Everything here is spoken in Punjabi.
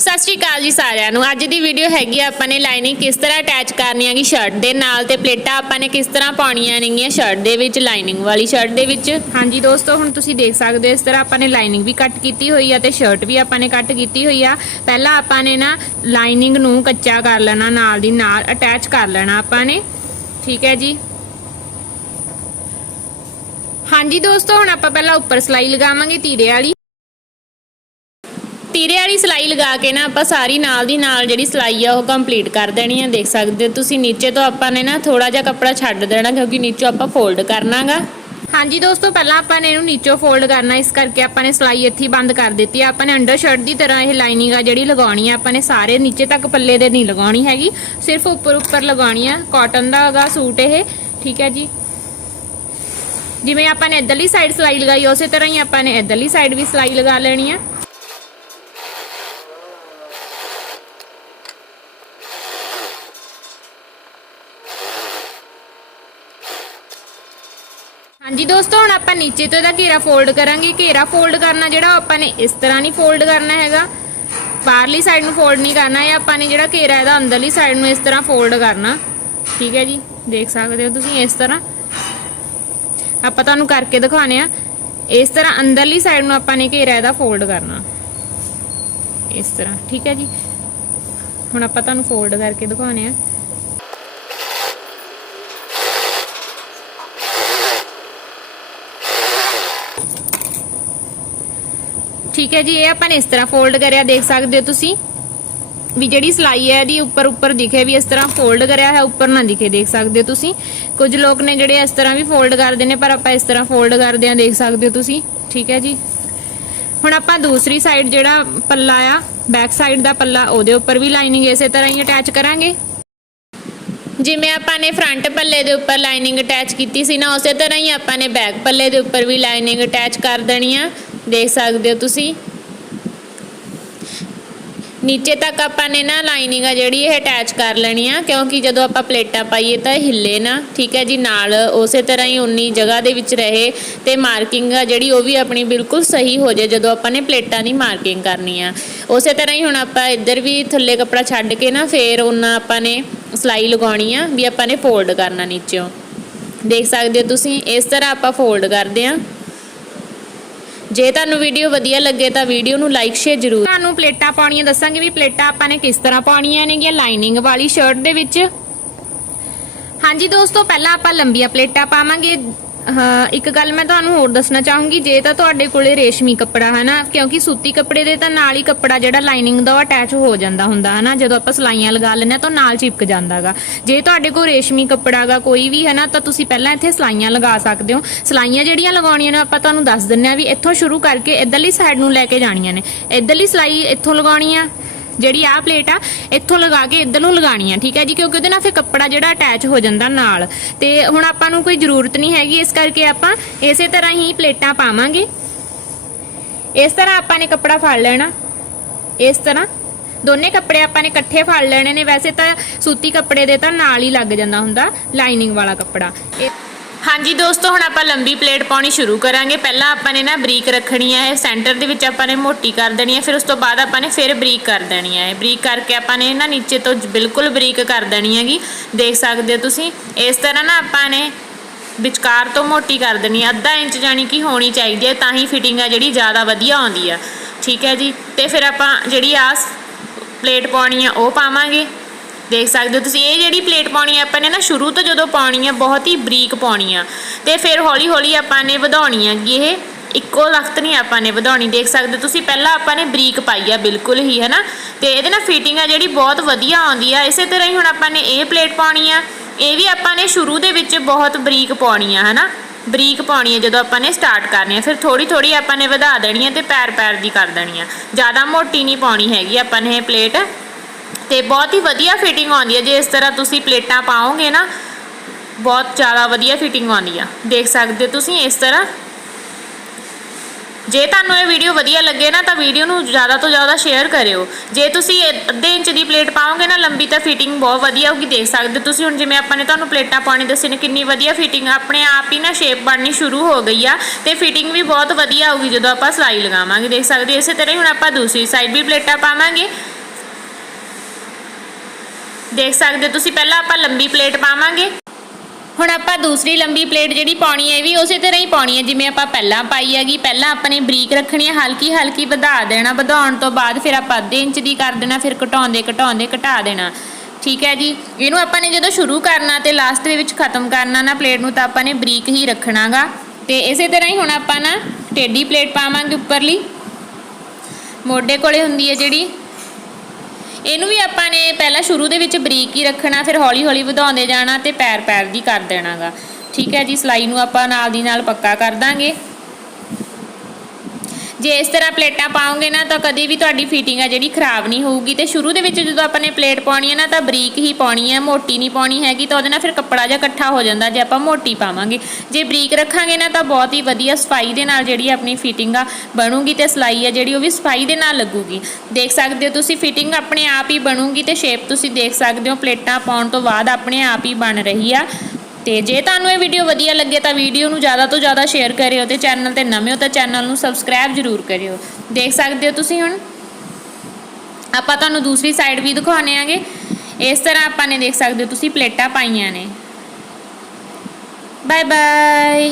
ਸਤਿ ਸ਼੍ਰੀ ਅਕਾਲ ਜੀ ਸਾਰਿਆਂ ਨੂੰ। ਅੱਜ ਦੀ ਵੀਡੀਓ ਹੈਗੀ ਆ ਆਪਾਂ ਨੇ ਲਾਈਨਿੰਗ ਕਿਸ ਤਰ੍ਹਾਂ ਅਟੈਚ ਕਰਨੀ ਹੈਗੀ ਸ਼ਰਟ ਦੇ ਨਾਲ ਤੇ ਪਲੇਟਾਂ ਆਪਾਂ ਨੇ ਕਿਸ ਤਰ੍ਹਾਂ ਪਾਉਣੀਆਂ ਨੇਗੀਆਂ ਸ਼ਰਟ ਦੇ ਵਿੱਚ ਲਾਈਨਿੰਗ ਵਾਲੀ ਸ਼ਰਟ ਦੇ ਵਿੱਚ। ਹਾਂਜੀ ਦੋਸਤੋ, ਹੁਣ ਤੁਸੀਂ ਦੇਖ ਸਕਦੇ ਹੋ ਇਸ ਤਰ੍ਹਾਂ ਆਪਾਂ ਨੇ ਲਾਈਨਿੰਗ ਵੀ ਕੱਟ ਕੀਤੀ ਹੋਈ ਆ ਤੇ ਸ਼ਰਟ ਵੀ ਆਪਾਂ ਨੇ ਕੱਟ ਕੀਤੀ ਹੋਈ ਆ। ਪਹਿਲਾਂ ਆਪਾਂ ਨੇ ਨਾ ਲਾਈਨਿੰਗ ਨੂੰ ਕੱਚਾ ਕਰ ਲੈਣਾ, ਨਾਲ ਦੀ ਨਾਲ ਅਟੈਚ ਕਰ ਲੈਣਾ ਆਪਾਂ ਨੇ। ਠੀਕ ਹੈ ਜੀ? ਹਾਂਜੀ ਦੋਸਤੋ, ਹੁਣ ਆਪਾਂ ਪਹਿਲਾਂ ਉੱਪਰ ਸਲਾਈ ਲਗਾਵਾਂਗੇ ਤੀਰੇ ਵਾਲੀ। ਤੀਰੇ ਵਾਲੀ ਸਿਲਾਈ ਲਗਾ ਕੇ ਨਾ ਆਪਾਂ ਸਾਰੀ ਨਾਲ ਦੀ ਨਾਲ ਜਿਹੜੀ ਸਿਲਾਈ ਆ ਉਹ ਕੰਪਲੀਟ ਕਰ ਦੇਣੀ ਆ, ਦੇਖ ਸਕਦੇ ਹੋ ਤੁਸੀਂ। ਨੀਚੇ ਤੋਂ ਆਪਾਂ ਨੇ ਨਾ ਥੋੜਾ ਜਿਹਾ ਕੱਪੜਾ ਛੱਡ ਦੇਣਾ ਕਿਉਂਕਿ ਨੀਚੋਂ ਆਪਾਂ ਫੋਲਡ ਕਰਨਾਗਾ। ਹਾਂਜੀ ਦੋਸਤੋ, ਪਹਿਲਾਂ ਆਪਾਂ ਨੇ ਇਹਨੂੰ ਨੀਚੋਂ ਫੋਲਡ ਕਰਨਾ, ਇਸ ਕਰਕੇ ਆਪਾਂ ਨੇ ਸਲਾਈ ਇੱਥੇ ਬੰਦ ਕਰ ਦਿੱਤੀ ਆ। ਆਪਾਂ ਨੇ ਅੰਡਰ ਸ਼ਰਟ ਦੀ ਤਰ੍ਹਾਂ ਇਹ ਲਾਈਨਿੰਗ ਆ ਜਿਹੜੀ ਲਗਾਉਣੀ ਆ, ਆਪਾਂ ਨੇ ਸਾਰੇ ਨੀਚੇ ਤੱਕ ਪੱਲੇ ਦੇ ਨਹੀਂ ਲਗਾਉਣੀ ਹੈਗੀ। ਸਿਰਫ ਉੱਪਰ ਉੱਪਰ ਲਗਾਉਣੀ ਆ ਕਾਟਨ ਦਾ ਹੈਗਾ ਸੂਟ ਇਹ, ਠੀਕ ਹੈ ਜੀ। ਜਿਵੇਂ ਆਪਾਂ ਨੇ ਇੱਧਰਲੀ ਸਾਈਡ ਸਲਾਈ ਲਗਾਈ, ਉਸੇ ਤਰ੍ਹਾਂ ਹੀ ਆਪਾਂ ਨੇ ਇੱਧਰਲੀ ਸਾਈਡ ਵੀ ਸਲਾਈ ਲਗਾ ਲੈਣੀ ਆ। ਹਾਂਜੀ ਦੋਸਤੋ, ਹੁਣ ਆਪਾਂ ਨੀਚੇ ਤੋਂ ਇਹਦਾ ਘੇਰਾ ਫੋਲਡ ਕਰਾਂਗੇ। ਘੇਰਾ ਫੋਲਡ ਕਰਨਾ ਜਿਹੜਾ ਆਪਾਂ ਨੇ ਇਸ ਤਰ੍ਹਾਂ ਨਹੀਂ ਫੋਲਡ ਕਰਨਾ ਹੈਗਾ। ਬਾਹਰਲੀ ਸਾਈਡ ਨੂੰ ਫੋਲਡ ਨਹੀਂ ਕਰਨਾ, ਇਹ ਆਪਾਂ ਨੇ ਜਿਹੜਾ ਘੇਰਾ ਇਹਦਾ ਅੰਦਰਲੀ ਸਾਈਡ ਨੂੰ ਇਸ ਤਰ੍ਹਾਂ ਫੋਲਡ ਕਰਨਾ। ਠੀਕ ਹੈ ਜੀ? ਦੇਖ ਸਕਦੇ ਹੋ ਤੁਸੀਂ ਇਸ ਤਰ੍ਹਾਂ। ਆਪਾਂ ਤੁਹਾਨੂੰ ਕਰਕੇ ਦਿਖਾਉਣੇ ਆ। ਇਸ ਤਰ੍ਹਾਂ ਅੰਦਰਲੀ ਸਾਈਡ ਨੂੰ ਆਪਾਂ ਨੇ ਘੇਰਾ ਇਹਦਾ ਫੋਲਡ ਕਰਨਾ। ਇਸ ਤਰ੍ਹਾਂ, ਠੀਕ ਹੈ ਜੀ? ਹੁਣ ਆਪਾਂ ਤੁਹਾਨੂੰ ਫੋਲਡ ਕਰਕੇ ਦਿਖਾਉਣੇ ਆ। ਠੀਕ ਹੈ ਜੀ, ਇਹ ਆਪਾਂ ਨੇ ਇਸ ਤਰ੍ਹਾਂ ਫੋਲਡ ਕਰਿਆ, ਦੇਖ ਸਕਦੇ ਹੋ ਤੁਸੀਂ। ਵੀ ਜਿਹੜੀ ਸਲਾਈ ਹੈ ਇਹਦੀ ਉੱਪਰ ਉੱਪਰ ਦਿਖੇ ਵੀ ਇਸ ਤਰ੍ਹਾਂ ਫੋਲਡ ਕਰਿਆ ਹੈ, ਉੱਪਰ ਨਾ ਦਿਖੇ, ਦੇਖ ਸਕਦੇ ਹੋ ਤੁਸੀਂ। ਕੁਝ ਲੋਕ ਨੇ ਜਿਹੜੇ ਇਸ ਤਰ੍ਹਾਂ ਵੀ ਫੋਲਡ ਕਰਦੇ ਨੇ, ਪਰ ਆਪਾਂ ਇਸ ਤਰ੍ਹਾਂ ਫੋਲਡ ਕਰਦੇ ਆ ਦੇਖ ਸਕਦੇ ਹੋ ਤੁਸੀਂ। ਠੀਕ ਹੈ ਜੀ। ਹੁਣ ਆਪਾਂ ਦੂਸਰੀ ਸਾਈਡ ਜਿਹੜਾ ਪੱਲਾ ਆ ਬੈਕ ਸਾਈਡ ਦਾ ਪੱਲਾ, ਉਹਦੇ ਉੱਪਰ ਵੀ ਲਾਈਨਿੰਗ ਇਸੇ ਤਰ੍ਹਾਂ ਹੀ ਅਟੈਚ ਕਰਾਂਗੇ। ਜਿਵੇਂ ਆਪਾਂ ਨੇ ਫਰੰਟ ਪੱਲੇ ਦੇ ਉੱਪਰ ਲਾਈਨਿੰਗ ਅਟੈਚ ਕੀਤੀ ਸੀ ਨਾ, ਉਸੇ ਤਰ੍ਹਾਂ ਹੀ ਆਪਾਂ ਨੇ ਬੈਕ ਪੱਲੇ ਦੇ ਉੱਪਰ ਵੀ ਲਾਈਨਿੰਗ ਅਟੈਚ ਕਰ ਦੇਣੀ ਆ। ਦੇਖ ਸਕਦੇ ਹੋ ਤੁਸੀਂ। ਨੀਚੇ ਤੱਕ ਆਪਾਂ ਨੇ ਨਾ ਲਾਈਨਿੰਗ ਆ ਜਿਹੜੀ ਇਹ ਅਟੈਚ ਕਰ ਲੈਣੀ ਆ, ਕਿਉਂਕਿ ਜਦੋਂ ਆਪਾਂ ਪਲੇਟਾਂ ਪਾਈਏ ਤਾਂ ਹਿੱਲੇ ਨਾ, ਠੀਕ ਹੈ ਜੀ, ਨਾਲ ਉਸੇ ਤਰ੍ਹਾਂ ਹੀ ਉਨੀ ਜਗ੍ਹਾ ਦੇ ਵਿੱਚ ਰਹੇ ਤੇ ਮਾਰਕਿੰਗ ਆ ਜਿਹੜੀ ਉਹ ਵੀ ਆਪਣੀ ਬਿਲਕੁਲ ਸਹੀ ਹੋ ਜਾਏ, ਜਦੋਂ ਆਪਾਂ ਨੇ ਪਲੇਟਾਂ ਦੀ ਮਾਰਕਿੰਗ ਕਰਨੀ ਆ। ਉਸੇ ਤਰ੍ਹਾਂ ਹੀ ਹੁਣ ਆਪਾਂ ਇੱਧਰ ਵੀ ਥੱਲੇ ਕੱਪੜਾ ਛੱਡ ਕੇ ਨਾ ਫੇਰ ਉਹਨਾਂ ਆਪਾਂ ਨੇ ਸਲਾਈ ਲਗਾਉਣੀ ਆ, ਵੀ ਆਪਾਂ ਨੇ ਫੋਲਡ ਕਰਨਾ ਨੀਚੋਂ ਦੇਖ ਸਕਦੇ ਹੋ ਤੁਸੀਂ, ਇਸ ਤਰ੍ਹਾਂ ਆਪਾਂ ਫੋਲਡ ਕਰਦੇ ਆ। ਜੇ ਤੁਹਾਨੂੰ ਵੀਡੀਓ ਵਧੀਆ ਲੱਗੇ ਤਾਂ ਵੀਡੀਓ ਨੂੰ ਲਾਈਕ ਸ਼ੇਅਰ ਜ਼ਰੂਰ। ਤੁਹਾਨੂੰ ਪਲੇਟਾਂ ਪਾਉਣੀਆਂ, ਦੱਸਾਂਗੇ ਵੀ ਪਲੇਟਾਂ ਆਪਾਂ ਨੇ ਕਿਸ ਤਰ੍ਹਾਂ ਪਾਉਣੀਆਂ ਨੇਗੀਆਂ ਲਾਈਨਿੰਗ ਵਾਲੀ ਸ਼ਰਟ ਦੇ ਵਿੱਚ। ਹਾਂਜੀ ਦੋਸਤੋ, ਪਹਿਲਾਂ ਆਪਾਂ ਲੰਬੀਆਂ ਪਲੇਟਾਂ ਪਾਵਾਂਗੇ। ਹਾਂ, ਇੱਕ ਗੱਲ ਮੈਂ ਤੁਹਾਨੂੰ ਹੋਰ ਦੱਸਣਾ ਚਾਹੂੰਗੀ, ਜੇ ਤਾਂ ਤੁਹਾਡੇ ਕੋਲੇ ਰੇਸ਼ਮੀ ਕੱਪੜਾ ਹੈ ਨਾ ਕਿਉਂਕਿ ਸੂਤੀ ਕੱਪੜੇ ਦੇ ਤਾਂ ਨਾਲ ਹੀ ਕੱਪੜਾ ਜਿਹੜਾ ਲਾਈਨਿੰਗ ਦਾ ਉਹ ਅਟੈਚ ਹੋ ਜਾਂਦਾ ਹੁੰਦਾ ਹੈ ਨਾ ਜਦੋਂ ਆਪਾਂ ਸਲਾਈਆਂ ਲਗਾ ਲੈਂਦੇ ਹਾਂ ਤਾਂ ਉਹ ਨਾਲ ਚਿਪਕ ਜਾਂਦਾਗਾ। ਜੇ ਤੁਹਾਡੇ ਕੋਲ ਰੇਸ਼ਮੀ ਕੱਪੜਾਗਾ ਕੋਈ ਵੀ ਹੈ ਨਾ ਤਾਂ ਤੁਸੀਂ ਪਹਿਲਾਂ ਇੱਥੇ ਸਲਾਈਆਂ ਲਗਾ ਸਕਦੇ ਹੋ। ਸਲਾਈਆਂ ਜਿਹੜੀਆਂ ਲਗਾਉਣੀਆਂ ਨੇ, ਆਪਾਂ ਤੁਹਾਨੂੰ ਦੱਸ ਦਿੰਨੇ ਆ ਵੀ ਇੱਥੋਂ ਸ਼ੁਰੂ ਕਰਕੇ ਇਧਰਲੀ ਸਾਈਡ ਨੂੰ ਲੈ ਕੇ ਜਾਣੀਆਂ ਨੇ। ਇਧਰਲੀ ਸਲਾਈ ਇੱਥੋਂ ਲਗਾਉਣੀ ਆ ਜਿਹੜੀ ਆਹ ਪਲੇਟ ਆ, ਇੱਥੋਂ ਲਗਾ ਕੇ ਇੱਧਰ ਨੂੰ ਲਗਾਣੀ ਆ, ਠੀਕ ਹੈ ਜੀ? ਕਿਉਂਕਿ ਉਹਦੇ ਨਾਲ ਫਿਰ ਕੱਪੜਾ ਜਿਹੜਾ ਅਟੈਚ ਹੋ ਜਾਂਦਾ ਨਾਲ। ਤੇ ਹੁਣ ਆਪਾਂ ਨੂੰ ਕੋਈ ਜ਼ਰੂਰਤ ਨਹੀਂ ਹੈਗੀ, ਇਸ ਕਰਕੇ ਆਪਾਂ ਇਸੇ ਤਰ੍ਹਾਂ ਹੀ ਪਲੇਟਾਂ ਪਾਵਾਂਗੇ। ਇਸ ਤਰ੍ਹਾਂ ਆਪਾਂ ਨੇ ਕੱਪੜਾ ਫੜ ਲੈਣਾ। ਇਸ ਤਰ੍ਹਾਂ। ਦੋਨੇ ਕੱਪੜੇ ਆਪਾਂ ਨੇ ਇਕੱਠੇ ਫੜ ਲੈਣੇ ਨੇ। ਵੈਸੇ ਤਾਂ ਸੂਤੀ ਕੱਪੜੇ ਦੇ ਤਾਂ ਨਾਲ ਹੀ ਲੱਗ ਜਾਂਦਾ ਹੁੰਦਾ ਲਾਈਨਿੰਗ ਵਾਲਾ ਕੱਪੜਾ। ਹਾਂਜੀ ਦੋਸਤੋ, ਹੁਣ ਆਪਾਂ ਲੰਬੀ ਪਲੇਟ ਪਾਉਣੀ ਸ਼ੁਰੂ ਕਰਾਂਗੇ। ਪਹਿਲਾਂ ਆਪਾਂ ਨੇ ਨਾ ਬਰੀਕ ਰੱਖਣੀ ਹੈ ਸੈਂਟਰ ਦੇ ਵਿੱਚ ਆਪਾਂ ਨੇ ਮੋਟੀ ਕਰ ਦੇਣੀ ਹੈ, ਫਿਰ ਉਸ ਤੋਂ ਬਾਅਦ ਆਪਾਂ ਨੇ ਫਿਰ ਬਰੀਕ ਕਰ ਦੇਣੀ ਹੈ। ਬਰੀਕ ਕਰਕੇ ਆਪਾਂ ਨੇ ਨਾ ਨੀਚੇ ਤੋਂ ਬਿਲਕੁਲ ਬਰੀਕ ਕਰ ਦੇਣੀ ਹੈਗੀ। ਦੇਖ ਸਕਦੇ ਹੋ ਤੁਸੀਂ, ਇਸ ਤਰ੍ਹਾਂ ਨਾ ਆਪਾਂ ਨੇ ਵਿਚਕਾਰ ਤੋਂ ਮੋਟੀ ਕਰ ਦੇਣੀ ਹੈ। ਅੱਧਾ ਇੰਚ ਜਾਨੀ ਕਿ ਹੋਣੀ ਚਾਹੀਦੀ ਹੈ, ਤਾਂ ਹੀ ਫਿਟਿੰਗ ਆ ਜਿਹੜੀ ਜ਼ਿਆਦਾ ਵਧੀਆ ਆਉਂਦੀ ਆ। ਠੀਕ ਹੈ ਜੀ? ਤੇ ਫਿਰ ਆਪਾਂ ਜਿਹੜੀ ਆ ਪਲੇਟ ਪਾਉਣੀ ਆ ਉਹ ਪਾਵਾਂਗੇ। ਦੇਖ ਸਕਦੇ ਹੋ ਤੁਸੀਂ, ਇਹ ਜਿਹੜੀ ਪਲੇਟ ਪਾਉਣੀ ਆ, ਆਪਾਂ ਨੇ ਨਾ ਸ਼ੁਰੂ ਤੋਂ ਜਦੋਂ ਪਾਉਣੀ ਆ, ਬਹੁਤ ਹੀ ਬਰੀਕ ਪਾਉਣੀ ਆ। ਤੇ ਫਿਰ ਹੌਲੀ ਹੌਲੀ ਆਪਾਂ ਨੇ ਵਧਾਉਣੀ ਆ ਇਹ ਇੱਕੋ ਲਖਤ ਨਹੀਂ ਆਪਾਂ ਨੇ ਵਧਾਉਣੀ। ਦੇਖ ਸਕਦੇ ਤੁਸੀਂ, ਪਹਿਲਾਂ ਆਪਾਂ ਨੇ ਬਰੀਕ ਪਾਈ ਆ, ਬਿਲਕੁਲ ਹੀ ਹੈ ਤੇ ਇਹਦੇ ਨਾਲ ਫਿਟਿੰਗ ਆ ਜਿਹੜੀ ਬਹੁਤ ਵਧੀਆ ਆਉਂਦੀ ਆ। ਇਸੇ ਤਰ੍ਹਾਂ ਹੀ ਹੁਣ ਆਪਾਂ ਨੇ ਇਹ ਪਲੇਟ ਪਾਉਣੀ ਆ। ਇਹ ਵੀ ਆਪਾਂ ਨੇ ਸ਼ੁਰੂ ਦੇ ਵਿੱਚ ਬਹੁਤ ਬਰੀਕ ਪਾਉਣੀ ਆ ਹੈ ਬਰੀਕ ਪਾਉਣੀ ਹੈ ਜਦੋਂ ਆਪਾਂ ਨੇ ਸਟਾਰਟ ਕਰਨੀ ਹੈ ਫਿਰ ਥੋੜੀ ਥੋੜੀ ਆਪਾਂ ਨੇ ਵਧਾ ਦੇਣੀ ਹੈ ਤੇ ਪੈਰ ਪੈਰ ਦੀ ਕਰ ਦੇਣੀ ਹੈ ਜ਼ਿਆਦਾ ਮੋਟੀ ਨਹੀਂ ਪਾਉਣੀ ਹੈਗੀ ਆਪਾਂ ਨੇ ਇਹ ਪਲੇਟ ਤੇ ਬਹੁਤ ਹੀ ਵਧੀਆ ਫਿਟਿੰਗ ਆਉਂਦੀ ਹੈ। ਜੇ ਇਸ ਤਰ੍ਹਾਂ ਤੁਸੀਂ ਪਲੇਟਾਂ ਪਾਓਗੇ ਨਾ, ਬਹੁਤ ਜ਼ਿਆਦਾ ਵਧੀਆ ਫਿਟਿੰਗ ਆਉਂਦੀ ਆ। ਦੇਖ ਸਕਦੇ ਹੋ ਤੁਸੀਂ ਇਸ ਤਰ੍ਹਾਂ। ਜੇ ਤੁਹਾਨੂੰ ਇਹ ਵੀਡੀਓ ਵਧੀਆ ਲੱਗੇ ਨਾ, ਤਾਂ ਵੀਡੀਓ ਨੂੰ ਜ਼ਿਆਦਾ ਤੋਂ ਜ਼ਿਆਦਾ ਸ਼ੇਅਰ ਕਰਿਓ। ਜੇ ਤੁਸੀਂ ਅੱਧੇ ਇੰਚ ਦੀ ਪਲੇਟ ਪਾਓਗੇ ਨਾ, ਲੰਬੀ ਤਾਂ ਫਿਟਿੰਗ ਬਹੁਤ ਵਧੀਆ ਹੋਊਗੀ। ਦੇਖ ਸਕਦੇ ਹੋ ਤੁਸੀਂ ਹੁਣ ਜਿਵੇਂ ਆਪਾਂ ਨੇ ਤੁਹਾਨੂੰ ਪਲੇਟਾਂ ਪਾਉਣੀ ਦੱਸੀ ਨੇ, ਕਿੰਨੀ ਵਧੀਆ ਫਿਟਿੰਗ ਆਪਣੇ ਆਪ ਹੀ ਨਾ ਸ਼ੇਪ ਬਣਨੀ ਸ਼ੁਰੂ ਹੋ ਗਈ ਆ। ਤੇ ਫਿਟਿੰਗ ਵੀ ਬਹੁਤ ਵਧੀਆ ਹੋਊਗੀ ਜਦੋਂ ਆਪਾਂ ਸਿਲਾਈ ਲਗਾਵਾਂਗੇ। ਦੇਖ ਸਕਦੇ ਇਸੇ ਤਰ੍ਹਾਂ ਹੀ ਹੁਣ ਆਪਾਂ ਦੂਸਰੀ ਸਾਈਡ ਵੀ ਪਲੇਟਾਂ ਪਾਵਾਂਗੇ। ਦੇਖ ਸਕਦੇ ਹੋ ਤੁਸੀਂ, ਪਹਿਲਾਂ ਆਪਾਂ ਲੰਬੀ ਪਲੇਟ ਪਾਵਾਂਗੇ। ਹੁਣ ਆਪਾਂ ਦੂਸਰੀ ਲੰਬੀ ਪਲੇਟ ਜਿਹੜੀ ਪਾਉਣੀ ਹੈ ਵੀ ਉਸੇ ਤਰ੍ਹਾਂ ਹੀ ਪਾਉਣੀ ਹੈ, ਜਿਵੇਂ ਆਪਾਂ ਪਹਿਲਾਂ ਪਾਈ ਹੈਗੀ। ਪਹਿਲਾਂ ਆਪਾਂ ਨੇ ਬਰੀਕ ਰੱਖਣੀ ਹੈ ਹਲਕੀ ਹਲਕੀ ਵਧਾ ਦੇਣਾ, ਵਧਾਉਣ ਤੋਂ ਬਾਅਦ ਫਿਰ ਆਪਾਂ ਅੱਧੇ ਇੰਚ ਦੀ ਕਰ ਦੇਣਾ, ਫਿਰ ਘਟਾਉਂਦੇ ਘਟਾਉਂਦੇ, ਘਟਾ ਦੇਣਾ। ਠੀਕ ਹੈ ਜੀ? ਇਹਨੂੰ ਆਪਾਂ ਨੇ ਜਦੋਂ ਸ਼ੁਰੂ ਕਰਨਾ ਤੇ ਲਾਸਟ ਦੇ ਵਿੱਚ ਖਤਮ ਕਰਨਾ ਨਾ ਪਲੇਟ ਨੂੰ, ਤਾਂ ਆਪਾਂ ਨੇ ਬਰੀਕ ਹੀ ਰੱਖਣਾਗਾ। ਤੇ ਇਸੇ ਤਰ੍ਹਾਂ ਹੀ ਹੁਣ ਆਪਾਂ ਨਾ ਟੇਢੀ ਪਲੇਟ ਪਾਵਾਂਗੇ ਉੱਪਰਲੀ। ਮੋਢੇ ਕੋਲੇ ਹੁੰਦੀ ਹੈ ਜਿਹੜੀ ਇਹਨੂੰ ਵੀ ਆਪਾਂ ਨੇ ਪਹਿਲਾਂ ਸ਼ੁਰੂ ਦੇ ਵਿੱਚ ਬਰੀਕ ਹੀ ਰੱਖਣਾ, ਫਿਰ ਹੌਲੀ ਹੌਲੀ ਵਧਾਉਂਦੇ ਜਾਣਾ ਤੇ ਪੈਰ ਪੈਰ ਦੀ ਕਰ ਦੇਣਾਗਾ। ਠੀਕ ਹੈ ਜੀ, ਸਲਾਈ ਨੂੰ ਆਪਾਂ ਨਾਲ ਦੀ ਨਾਲ ਪੱਕਾ ਕਰ ਦਾਂਗੇ। ਜੇ ਇਸ ਤਰ੍ਹਾਂ ਪਲੇਟਾਂ ਪਾਉਂਗੇ ਨਾ, ਤਾਂ ਕਦੀ ਵੀ ਤੁਹਾਡੀ ਫਿਟਿੰਗ ਆ ਜਿਹੜੀ ਖਰਾਬ ਨਹੀਂ ਹੋਊਗੀ। ਤੇ ਸ਼ੁਰੂ ਦੇ ਵਿੱਚ ਜਦੋਂ ਆਪਾਂ ਨੇ ਪਲੇਟ ਪਾਉਣੀ ਹੈ ਨਾ, ਤਾਂ ਬਰੀਕ ਹੀ ਪਾਉਣੀ ਹੈ ਮੋਟੀ ਨਹੀਂ ਪਾਉਣੀ ਹੈਗੀ, ਤਾਂ ਉਹਦੇ ਨਾਲ ਫਿਰ ਕੱਪੜਾ ਜਿਹਾ ਇਕੱਠਾ ਹੋ ਜਾਂਦਾ, ਜੇ ਆਪਾਂ ਮੋਟੀ ਪਾਵਾਂਗੇ। ਜੇ ਬਰੀਕ ਰੱਖਾਂਗੇ ਨਾ, ਤਾਂ ਬਹੁਤ ਹੀ ਵਧੀਆ ਸਫ਼ਾਈ ਦੇ ਨਾਲ ਜਿਹੜੀ ਆਪਣੀ ਫਿਟਿੰਗ ਆ ਬਣੂਗੀ ਤੇ ਸਲਾਈ ਆ ਜਿਹੜੀ ਉਹ ਵੀ ਸਫ਼ਾਈ ਦੇ ਨਾਲ ਲੱਗੂਗੀ। ਦੇਖ ਸਕਦੇ ਹੋ ਤੁਸੀਂ ਫਿਟਿੰਗ ਆਪਣੇ ਆਪ ਹੀ ਬਣੂਗੀ ਤੇ ਸ਼ੇਪ ਤੁਸੀਂ ਦੇਖ ਸਕਦੇ ਹੋ, ਪਲੇਟਾਂ ਪਾਉਣ ਤੋਂ ਬਾਅਦ ਆਪਣੇ ਆਪ ਹੀ ਬਣ ਰਹੀ ਆ। ਤੇ ਜੇ ਤੁਹਾਨੂੰ ਇਹ ਵੀਡੀਓ ਵਧੀਆ ਲੱਗੇ ਤਾਂ ਵੀਡੀਓ ਨੂੰ ਜ਼ਿਆਦਾ ਤੋਂ ਜ਼ਿਆਦਾ ਸ਼ੇਅਰ ਕਰਿਓ ਤੇ ਚੈਨਲ ਤੇ ਨਵੇਂ ਹੋ ਤਾਂ ਚੈਨਲ ਨੂੰ ਸਬਸਕ੍ਰਾਈਬ ਜ਼ਰੂਰ ਕਰਿਓ। ਦੇਖ ਸਕਦੇ ਹੋ ਤੁਸੀਂ ਹੁਣ? ਆਪਾਂ ਤੁਹਾਨੂੰ ਦੂਸਰੀ ਸਾਈਡ ਵੀ ਦਿਖਾਉਣੇ ਆਂਗੇ। ਇਸ ਤਰ੍ਹਾਂ ਆਪਾਂ ਨੇ ਦੇਖ ਸਕਦੇ ਹੋ ਤੁਸੀਂ ਪਲੇਟਾਂ ਪਾਈਆਂ ਨੇ। Bye bye